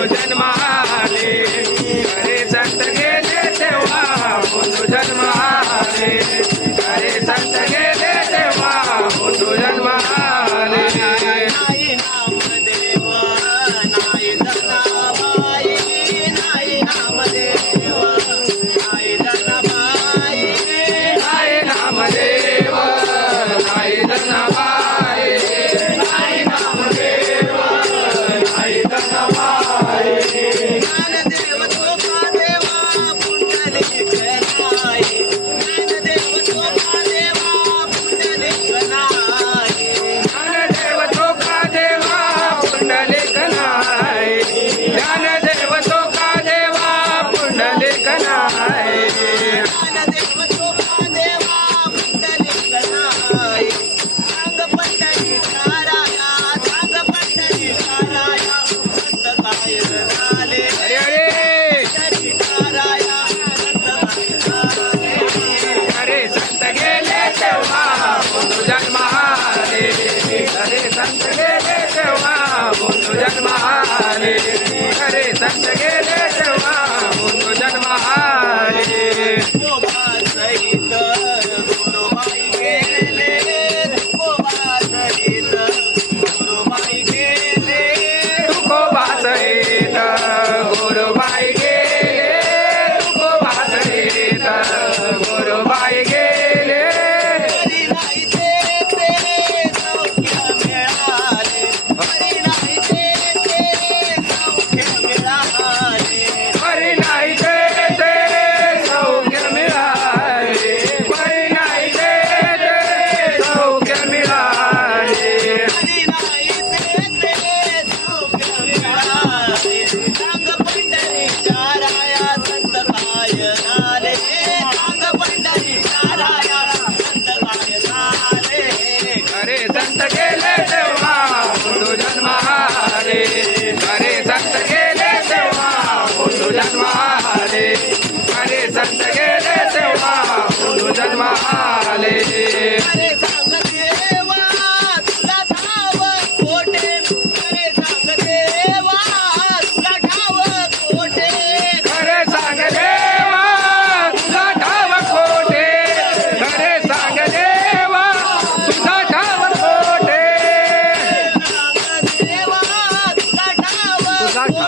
बंधू जन्माले खरे संत गेले तेव्हा बंधू जन्माले खरे संत गेले तेव्हा बंधू जन्माले नाही नामदेव नाही जनाबाई नाही नामदेव नाही जनाबाई नाही नामदेव नाही जनाबाई नाही नामदेव नाही जनाबाई ज्ञानदेव तोका देवा पुंडलिक नाही ज्ञानदेव तोका देवा पुंडलिक नाही ज्ञानदेव चोखा देवा पुंडलिक नाही ज्ञान